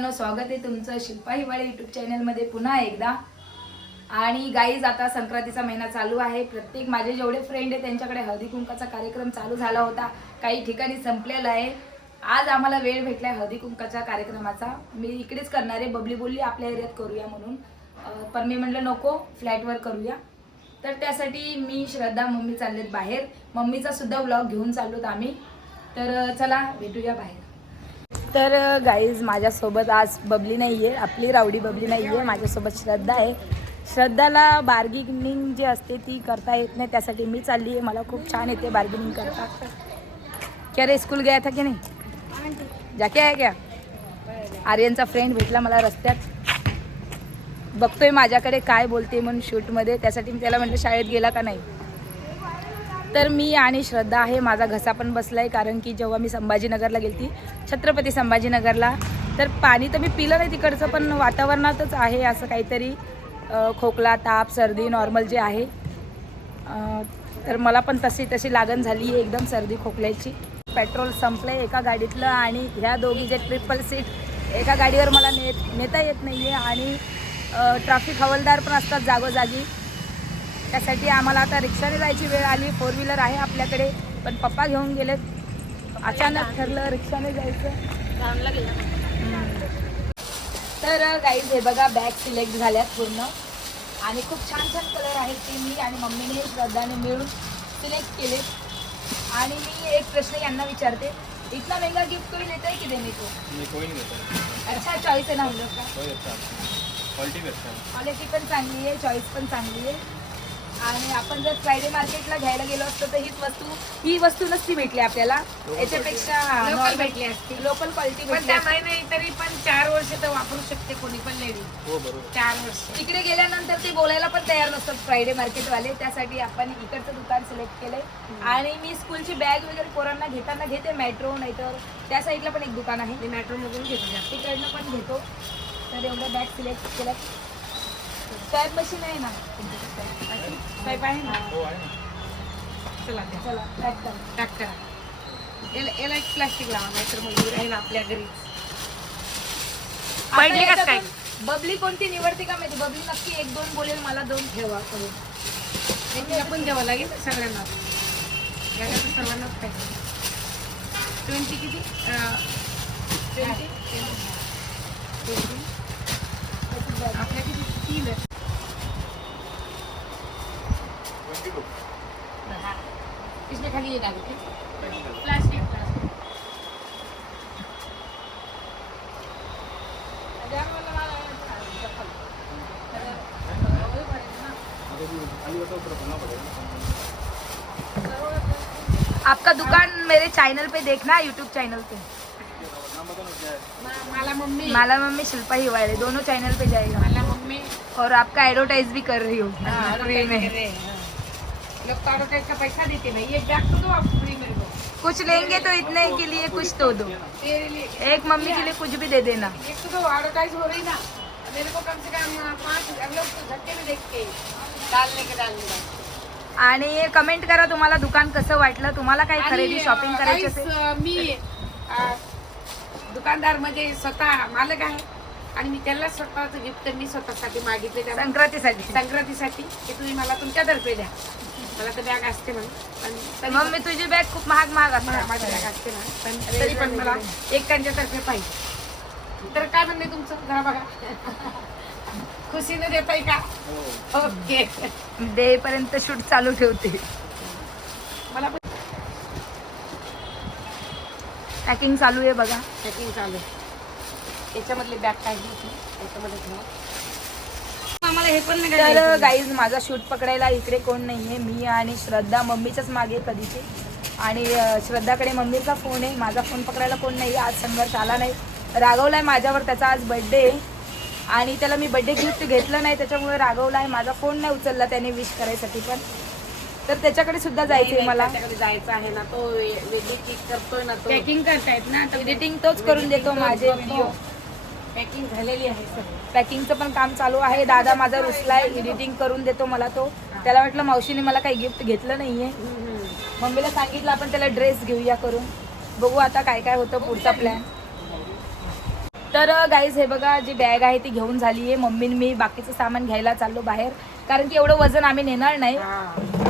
मित्रांनो स्वागत आहे तुमचं शिल्पा हिवाळे यूट्यूब चॅनलमध्ये पुन्हा एकदा. आणि गाईज आता संक्रांतीचा महिना चालू आहे. प्रत्येक माझे जेवढे फ्रेंड आहे त्यांच्याकडे हळदी कुंकाचा कार्यक्रम चालू झाला होता. काही ठिकाणी संपलेला आहे. आज आम्हाला वेळ भेटलाय हळदी कुंकाच्या कार्यक्रमाचा. मी इकडेच करणार आहे. बबली बोलली आपल्या एरियात करूया म्हणून. पण मी म्हटलं नको फ्लॅटवर करूया. तर त्यासाठी मी श्रद्धा मम्मी चाललेत बाहेर. मम्मीचा सुद्धा व्लॉग घेऊन चाललोत आम्ही. तर चला भेटूया बाहेर. तर गाईज माझ्यासोबत आज बबली नाही आहे आपली रावडी बबली नाही आहे माझ्यासोबत श्रद्धा आहे. श्रद्धाला बार्गेनिंग जी असते ती करता येत नाही. त्यासाठी मी चालली आहे मला खूप छान येते बार्गेनिंग करता. क्या रे स्कूल गया था की नाही? जाके आहे क्या? आर्यनचा फ्रेंड भेटला मला रस्त्यात. बघतोय माझ्याकडे काय बोलते म्हणून शूटमध्ये त्यासाठी मी त्याला म्हटलं शाळेत गेला का नाही? तर मी आणि श्रद्धा आहे. माझा घसा पण बसला आहे कारण की जेव्हा मी संभाजीनगरला गेलती छत्रपती संभाजीनगरला तर पाणी तर मी पिलं नाही तिकडचं पण वातावरणातच आहे असं काहीतरी खोकला ताप सर्दी नॉर्मल जे आहे. तर मला पण तशी तशी लागण झाली आहे एकदम सर्दी खोकल्याची. पेट्रोल संपलं आहे एका गाडीतलं आणि ह्या दोघी जे ट्रिपल सीट एका गाडीवर मला ने नेता येत नाही आहे आणि ट्रॅफिक हवालदार पण असतात जागोजागी. त्यासाठी आम्हाला आता रिक्षाने जायची वेळ आली. फोर व्हीलर आहे आपल्याकडे. पण पप्पा घेऊन गेलेत. अचानक ठरलं रिक्षाने जायचं. तर गाईज हे बघा बॅग सिलेक्ट झाल्यात पूर्ण. आणि खूप छान छान कलर आहेत ते मी आणि मम्मीने श्रद्धाने मिळून सिलेक्ट केले. आणि मी एक प्रश्न यांना विचारते. इतना महंगा गिफ्ट कोई लेता है कि देने को मी कोई नहीं देता अच्छा चॉईस आहे ना हम लोग का क्वालिटी पण चांगली आहे चॉईस पण चांगली आहे. आणि आपण जर फ्रायडे मार्केटला घ्यायला गेलो असतो तर हीच वस्तू ही वस्तू नसती भेटली आपल्याला. याच्यापेक्षा लोकल भेटली असती. लोकल क्वालिटी पण भेटली. नाही तरी पण चार वर्ष तर वापरू शकते कोणी पण लेडी हो बरोबर. चार वर्ष. तिकडे गेल्यानंतर ते बोलायला पण तयार नसतात फ्रायडे मार्केटवाले त्यासाठी आपण इकडचं दुकान सिलेक्ट केलंय. आणि मी स्कूलची बॅग वगैरे पोरांना घेताना घेते मेट्रो नाहीतर त्या साईडला पण एक दुकान आहे. मेट्रो मधून घेतो. जास्त. तिकडनं पण घेतो. तर एवढं बॅग सिलेक्ट केलं स्टॅप मशीन आहे ना. पाईप आहे ना. हो आहे ना. चला द्या. चला पॅक करा. टाक करा. याला याला एक प्लास्टिक लावा नाहीतर मग ना आपल्या घरी आता पडली का काय? याच्यातून बबली कोणती निवडते का माहिती? बबली नक्की एक दोन बोलेल मला दोन ठेवा. करून एकटीला पण द्यावं लागेल सगळ्यांना. याला तर सर्वांनाच पाहिजे ट्वेंटी किती? ट्वेंटी आपल्या किती? तीन आहे. खाली प्लास्टिक आपका दुकान मेरे चैनल पे देखना यूट्यूब चैनल पे. है मा- मला मम्मी. माला मम्मी शिल्पा हिवाड़े दोनों चैनल पे जाएगा. मला मम्मी. और आपका एडवर्टाइज भी कर रही हूँ. हाँ, फ्री advertise में कर तो पैसा देते नहीं एक बैग तो दो आप फ्री मेरे को कुछ लेंगे तो इतने के लिए कुछ तो दो। तेरे लिए एक मम्मी के लिए कुछ भी दे देना। एक तो दो एडवर्टाइज हो रही ना। मेरे को कम से कम पाँच हम लोग तो झटके में देख के डालने के डालने का। आणि कमेंट करा तुम्हाला दुकान कसं वाटलं? तुम्हाला काही खरेदी शॉपिंग करायची मी दुकानदार म्हणजे स्वतः मालक आहे. आणि मी त्याला स्वतःच गिफ्ट मी स्वतःसाठी मागितले. त्या संक्रांतीसाठी. संक्रांतीसाठी की तुम्ही मला तुमच्यातर्फे द्या. मला तर बॅग असते म्हणून. पण तरी मम्मी तुझी बॅग खूप महाग महाग मला माझी असते बॅग असते ना. पण तरी पण मला एक त्यांच्यातर्फे पाहिजे. तर काय म्हणणे तुमचं? जरा बघा. खुशीने देताय का? ओके. देपर्यंत शूट चालू ठेवते. मला पण पॅकिंग चालू आहे बघा. पॅकिंग चालू आहे. याच्यामधली बॅग काढली होती याच्यामध्ये ठेवा. आम्हाला हे पण नाही तर. गाईज माझा शूट पकडायला इकडे कोण नाहीये. मी आणि श्रद्धा मम्मीच्याच मागे कधीचे. आणि श्रद्धाकडे मम्मीचा फोन आहे. माझा फोन पकडायला कोण नाही आज संघर्ष आला नाही. रागवलाय माझ्यावर. त्याचा आज बर्थडे आहे. आणि त्याला मी बर्थडे गिफ्ट घेतलं नाही. त्याच्यामुळे रागवलाय माझा फोन नाही उचलला त्याने विश करायसाठी पण. तर त्याच्याकडे सुद्धा जायचंय नाही, मला. त्याच्याकडे जायचं आहे ना. तो एडिटिंग करतोय ना करतायत ना एडिटिंग तोच करून देतो माझे व्हिडिओ पॅकिंग झालेली आहे सगळं. पॅकिंगचं पण काम चालू आहे. दादा माझा रुसलाय. एडिटिंग करून देतो मला तो. त्याला वाटलं मावशीने मला काही गिफ्ट घेतलं नाहीये. मम्मीला सांगितलं आपण त्याला ड्रेस घेऊया करून. बघू आता काय काय होतं पुढचा प्लॅन तर गाईज हे बघा जी बॅग आहे ती घेऊन झाली आहे. मम्मी मी बाकीचं सामान घ्यायला चाललो बाहेर. कारण की एवढं वजन आम्ही नेणार नाही.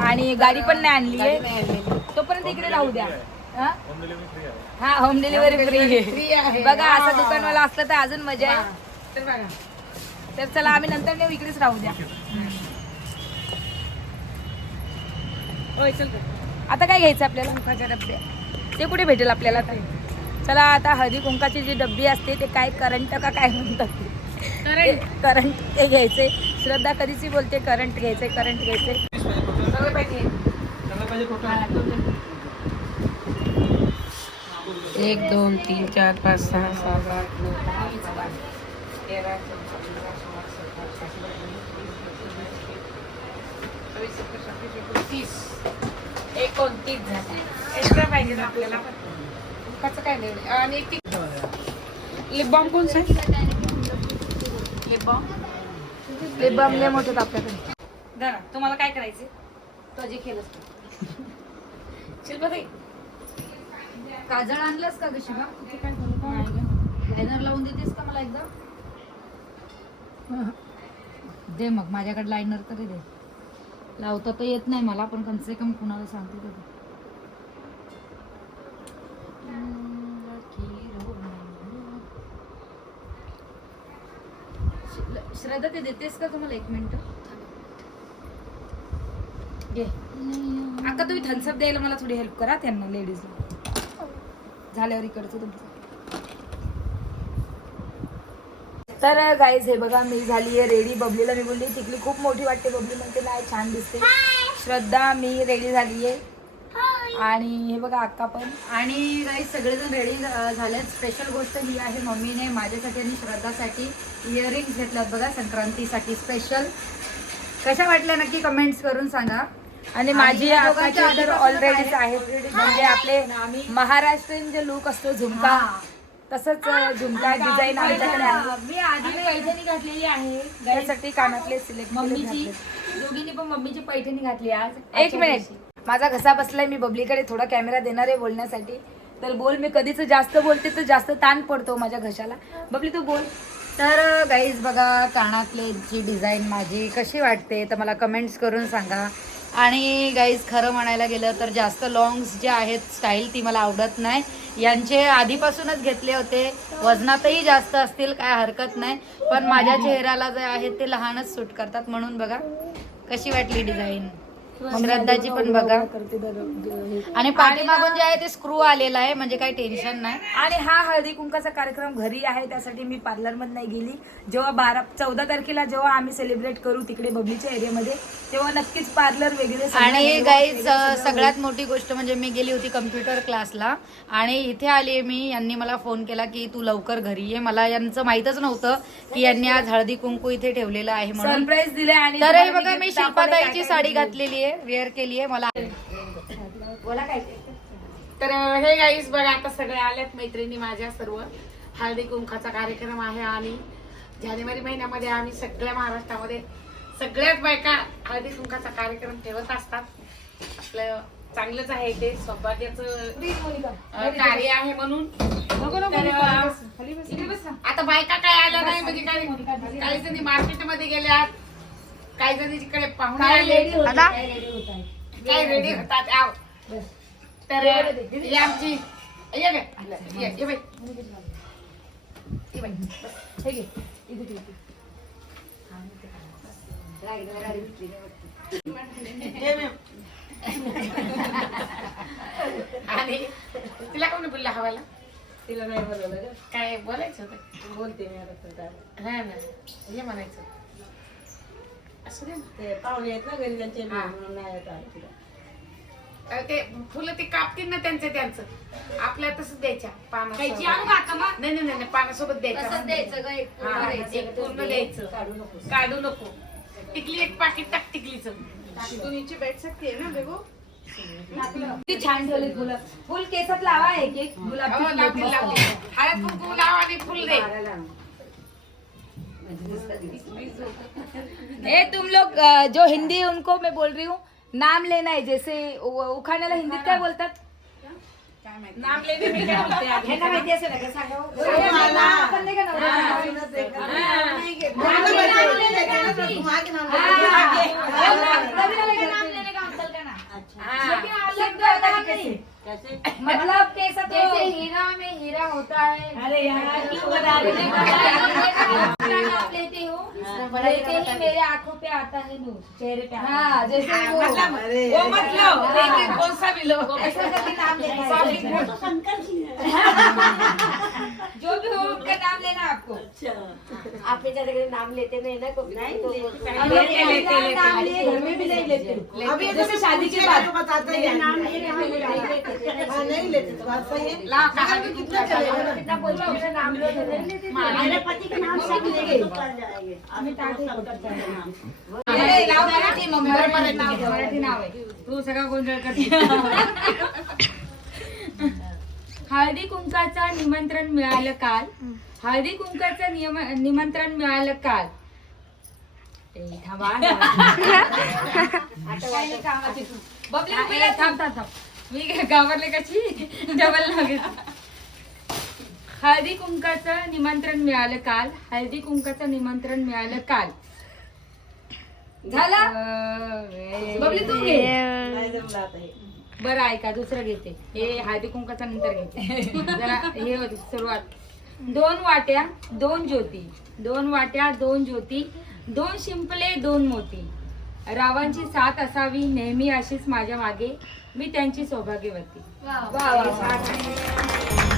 आणि गाडी पण नाही आणली आहे. नाही. तोपर्यंत इकडे राहू द्या. हा? होम डिलिव्हरी फ्री आहे. हा होम डिलिव्हरी फ्री फ्री आहे. बघा. असं दुकानवाला असलं तर अजून मजा हा. आहे तर बघा. तर चला आम्ही नंतर नेऊ इकडेच राहू द्या. आता काय घ्यायचं आपल्याला? कुंकाच्या डब्या. ते कुठे भेटेल आपल्याला आता? चला आता हळदी कुंकाची जी डब्बी असते ते काय करंट का काय म्हणतात करंट. ते घ्यायचे. श्रद्धा कधीची बोलते करंट घ्यायचे करंट घ्यायचे सगळे पाहिजे त्याला पाहिजे टोटल एक दोन तीन चार पाच सहा सात आठ नऊ दहा तेरा चौदा पंधरा सोळा सतरा अठरा एकोणतीस झाले एक्स्ट्रा पाहिजे आपल्याला कसं काय नाही आणि ती लिप बाम कोणचा लिप बाम मोठे आपल्याकडे धरा तुम्हाला काय करायचे तो जे केलं शिल्पताई काजळ आणलंस का कशी का? लायनर लावून देतेस का मला एकदा? दे मग माझ्याकडे लायनर तरी दे. लावता तर येत नाही मला पण कमसे कम कुणाला सांगते तर श्रद्धा ते देतेस का तुम्हाला एक मिनिट? घे. अक्का तुम्ही थन्सअप द्यायला मला थोडी हेल्प करा त्यांना लेडीजला झाल्यावर इकडचं तुमचं. तर गाईज हे बघा मी झाली आहे रेडी बबलीला मी बोलली तिकली खूप मोठी वाटते बबली. म्हणते नाही छान दिसते. श्रद्धा मी रेडी झाली आहे. आणि हे बघा अक्का पण. आणि गाईज सगळेजण रेडी झालेत. स्पेशल गोष्ट ही आहे मम्मीने माझ्यासाठी आणि श्रद्धासाठी इयरिंग्स घेतल्यात बघा संक्रांतीसाठी स्पेशल कशा वाटल्या नक्की कमेंट्स करून सांगा. आणि माझी आकाची तर ऑलरेडीच आहे. म्हणजे आपले महाराष्ट्रीयन जे लुक असतो झुमका तसंच झुमका डिझाईन आमच्याकडे आहे. मी आधी पैठणी घातलेली आहे. त्यासाठी कानातले सिलेक्ट मम्मीची दोघींनी पण मम्मीची पैठणी घातली आज. एक मिनिट माझा घसा बसलाय मी बबलीकडे थोडा कॅमेरा देणार आहे बोलण्यासाठी. तर बोल मी कधीच जास्त बोलते तर जास्त ताण पडतो माझ्या घशाला. बबली तू बोल. तर गाईज बघा कानातले जी डिझाईन माझी कशी वाटते तर मला कमेंट्स करून सांगा. आणि गाईज खरं म्हणायला गेलं तर जास्त लॉंग्स जे आहेत स्टाईल ती मला आवडत नाही. यांचे आधीपासूनच घेतले होते. वजनातही जास्त असतील काय हरकत नाही. पण माझ्या चेहऱ्याला जे आहेत ते लहानच सूट करतात. म्हणून बघा कशी वाटली डिझाईन श्रद्धाची पण बघा. आणि पाठीमागून जे आहे ते स्क्रू आलेला आहे म्हणजे काही टेन्शन नाही. आणि हा हळदी कुंकाचा कार्यक्रम घरी आहे त्यासाठी मी पार्लरमध्ये नाही गेली. जेव्हा बारा चौदा तारखेला जेव्हा आम्ही सेलिब्रेट करू तिकडे बबलीच्या एरियामध्ये तेव्हा नक्कीच पार्लर वगैरे आणि गाईज सगळं सगळ्यात मोठी गोष्ट म्हणजे मी गेली होती कम्प्युटर क्लासला आणि इथे आली मी यांनी मला फोन केला की तू लवकर घरी ये. मला यांचं माहीतच नव्हतं की यांनी आज हळदी कुंकू इथे ठेवलेलं आहे म्हणून. सरप्राईज दिले आणि तर हे तुम्हाला बघा मी शिल्पाताईची साडी घातलेली आहे. वेअर केली आहे मला बोला काय तर हे गाईस बघा आता सगळे आल्यात मैत्रिणी माझ्या सर्व. हळदी कुंकाचा कार्यक्रम आहे आणि जानेवारी महिन्यामध्ये आम्ही सगळ्या महाराष्ट्रामध्ये सगळ्याच बायका हळदी कुंकाचा कार्यक्रम ठेवत असतात. आपलं चांगलंच आहे ते सौभाग्याचं कार्य आहे म्हणून. आता बायका काय आल्या नाही म्हणजे काही काही जणी मार्केटमध्ये गेल्यात. काही जणी तिकडे पाहुणे आले काय रेडी होतात आव तर ही आमची ये बे, ये ये बाई. ये बाई, बस. हे घे इथे ठेव, इथे. ये बे. आणि तिला कोणी बोलला हवाला तिला नाही बोलवलं. काय बोलायचं होतं बोलते मी आता. हा ना हे म्हणायचं. ते पाहुणे आहेत ना घरी त्यांचे हा. म्हणून नाही येत आलं तिला. अं, ते फुलं ते कापतील ना त्यांचं त्यांचं आपल्या तसंच द्यायच्या खायची आणू मग? नाही नाही नाही नाही, पानासोबत द्यायचं तसंच द्यायचं ग, एक पूर्ण हा, द्यायचं. एक पूर्ण द्यायचं काढू नको काढू नको टिकली एक पाकिट टाक टिकलीचं किती छान ठेवले फुलं फुल केसात लावा एक एक हो, लावतील, मस्त. लावतील. हळद कुंकू लाव आणि फुल दे ए तुम लोग अ, जो हिंदी है उनको मैं बोल रही हूँ नाम लेना है जैसे उ- उखाण्याला हिंदीत काय बोलतात माहिती नाम मी काय बोलते हो. आपण नाही का लेने का? हाँ, नाम लेने का अंकल का नाम. लेकिन तो नहीं कैसे मतलब कैसा तो जैसे हीरा में हीरा होता है अरे यार क्यों बता रहे मेरा नाम लेती हूँ लेते ही मेरे आँखों पे आता है नूर चेहरे पे हाँ जैसे हाँ, वो मतलब वो मतलब लेकिन कौन सा भी लोग ऐसा कभी नाम लेना है तो शंकर जी है जो भी हो उनका नाम लेना है आपको? अच्छा। आप ही जैसे नाम लेते नहीं ना कभी नहीं हम लोग लेते। नाम लिए घर में भी नहीं लेते। अभी जैसे शादी के बाद बताते मेरे नाम लिए नहीं लेते हाँ नहीं लेते तो बात सही है। ला कहा भी कितना चलेगा कितना बोल मेरा नाम लो तो नहीं लेते मेरे पति के नाम सब लेंगे तो कर जाएंगे अभी टाटे शंकर जी का नाम अरे, लाव मराठी मराठी नाव आहे तू सगळा गोंधळ करते. हळदी कुंकाचा निमंत्रण मिळालं काल. हळदी कुंकाचं नियम निमंत्रण मिळालं काल. थांबा मी घाबरले कशी? डबल लागेल हळदी कुंकाचं निमंत्रण मिळालं काल. हळदी कुंकाचं निमंत्रण मिळालं काल. झाला? बबली तू घे. बरं ऐका दुसरं घेते. हे हळदी कुंकाचा नंतर घेते. जरा हे होते सुरुवात. दोन वाट्या दोन ज्योती. दोन वाट्या दोन ज्योती. दोन शिंपले दोन मोती. रावांची साथ असावी नेहमी अशीच माझ्या मागे. मी त्यांची सौभाग्यवती. वा वा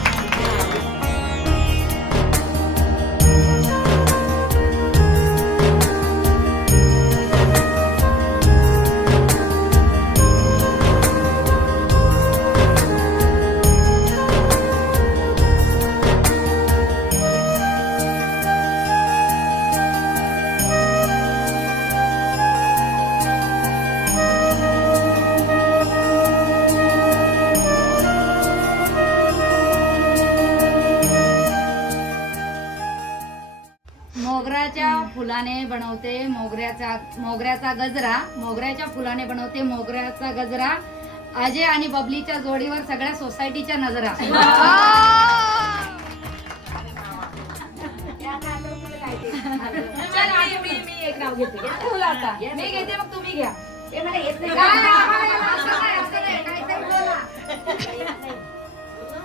फुलाने बनवते मोगऱ्याचा मोगऱ्याचा गजरा मोगऱ्याच्या फुलाने बनवते मोगऱ्याचा गजरा अजय आणि बबलीच्या जोडीवर सगळ्या सोसायटीच्या नजरा मी मी मी एक नाव घेते बोला आता मी घेते मग तुम्ही घ्या हे मला येत नाही.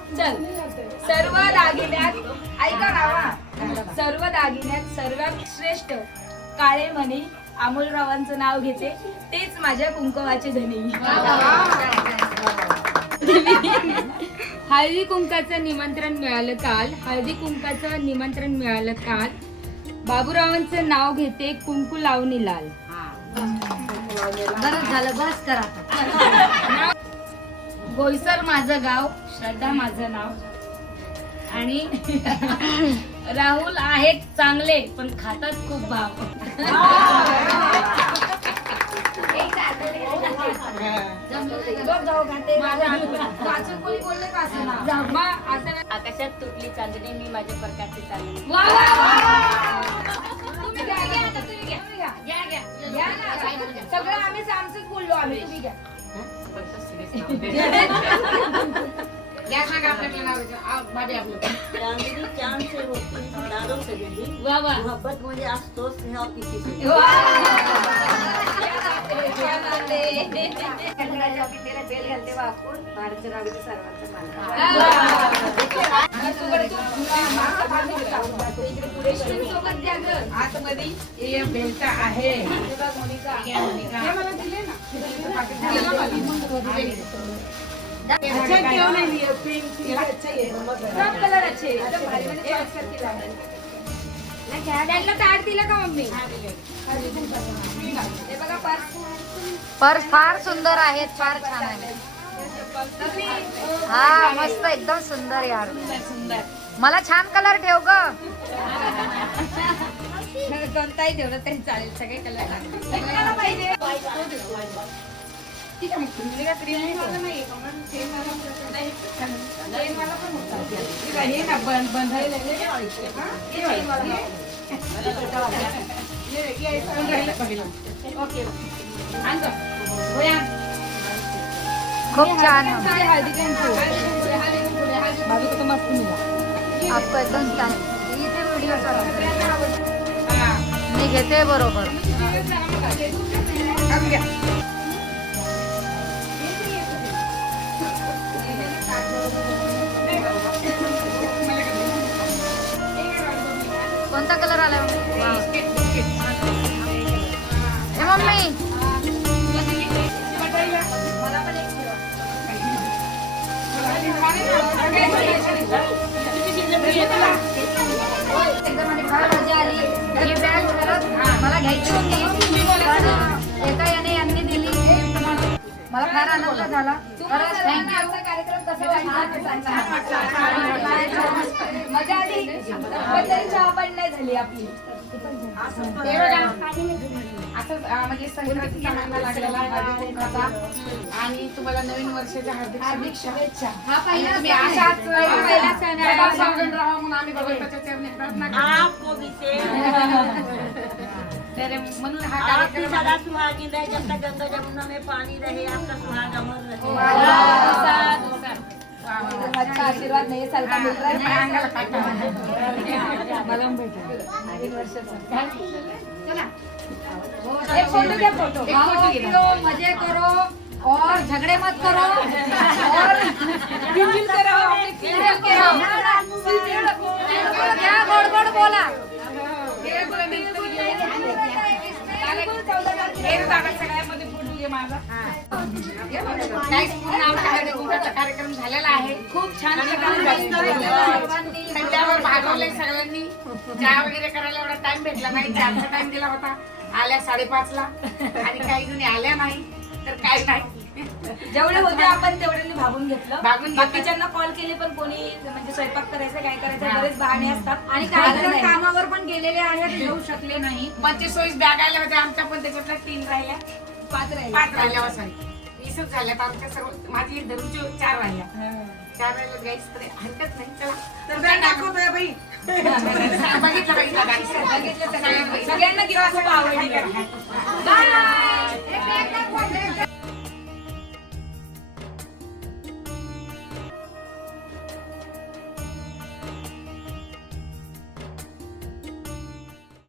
चल. सर्व दागिन्यात ऐका नावा सर्व दागिन्यात सर्वात श्रेष्ठ काळे मणी अमोलरावांचं नाव घेते. तेच माझ्या कुंकवाचे धनी. हळदी कुंकाचं निमंत्रण मिळालं काल. हळदी कुंकाचं निमंत्रण मिळालं काल. बाबूरावांचं नाव घेते कुंकू लावणी लाल. बरं झालं बस करा. बोईसर माझं गाव श्रद्धा माझं नाव. आणि राहुल आहेत चांगले पण खातात खूप भाव. आकाशात तुटली चांदणी मी माझ्या प्रकारची चांदणी. सगळं आम्हीच आमचंच बोललो आम्ही तुम्ही घ्या. चांदनी चांद से होती से मोहब्बत मुझे और किसी से. आतमध्ये आहे. अच्छा क्यों नहीं लिए पिंक ये अच्छा ये सब कलर अच्छे हैं. एकदम भारी भारी choice करके लावले. त्यांना ताट दिलं का मम्मी हे बघा पर्स पर्स फार सुंदर आहेत फार छान आहे हा मस्त एकदम सुंदर यार मला छान कलर ठेव ग कोणताही ठेवलं तरी चालेल सगळे कलर पाहिजे. ठीक आहे मग तुम्ही वाला नाही चेनवाला पण होता. हे ना बंद. ओके. गोया. खूप छान. हळदी कुंकू आपको एकदम स्टँड इथे व्हिडिओ चालू मी घेते बरोबर. कोणता कलर आलाय मम्मी? ए मला घ्यायची होती. पण एका याने यांनी दिली. मला फार आनंद झाला. खरंच थँक्यू कार्यक्रम कसा मजा आली. पण तरी चहा पण नाही झाली आपली. हे बघा असंच अं, म्हणजे संक्रांतीचा महिना लागलेला आणि तुम्हाला नवीन वर्षाच्या हार्दिक हार्दिक शुभेच्छा. हा पहिला तुम्ही. अशाच राहा म्हणून आम्ही भगवंताच्या चरणी प्रार्थना तर म्हणून हा आप भी कार्यक्रम सदा सुहागिन रहे जब तक गंगा जमुना में पानी रहे आपका सुहाग अमर रहे अच्छा आशीर्वाद नाही साल का मिल रहा है माझ्या अंगाला काटा. एक फोटो घ्या फोटो खाओ पियो मजे करो और झगड़े मत करो और मिलजुल के रहो कार्यक्रम झालेला आहे. खूप छान त्यावर भागवलंय सगळ्यांनी. चहा वगैरे करायला एवढा टाइम भेटला नाही. चहाचा टाइम दिला होता. आल्या साडेपाच ला आणि काही जणी आल्या नाही तर काय नाही. जेवढे होते आपण तेवढ्यांनी भागून घेतलं. भागून घेतलं. बाकीच्यांना कॉल केले पण कोणी म्हणजे स्वयंपाक करायचं काय करायचं बरेच बहाणे असतात. आणि काही आलं जण नाही. कामावर पण गेलेले आहेत येऊ शकले नाही. पंचेचाळीस बॅग आल्या होत्या आमच्या पण त्याच्यातल्या तीन राहिल्या. पाच राहिले पाच राहिल्या हो, sorry. वीसच झाल्यात आमच्या सर्व माझी धरूची चार राहिल्या. चार राहिल्या गाईस तर हरकत नाही. चला. तर बॅग दाखवतोय बाई. बघितलं बघितलं गाईस सगळ्यांना गिफ्ट खूप आवडली.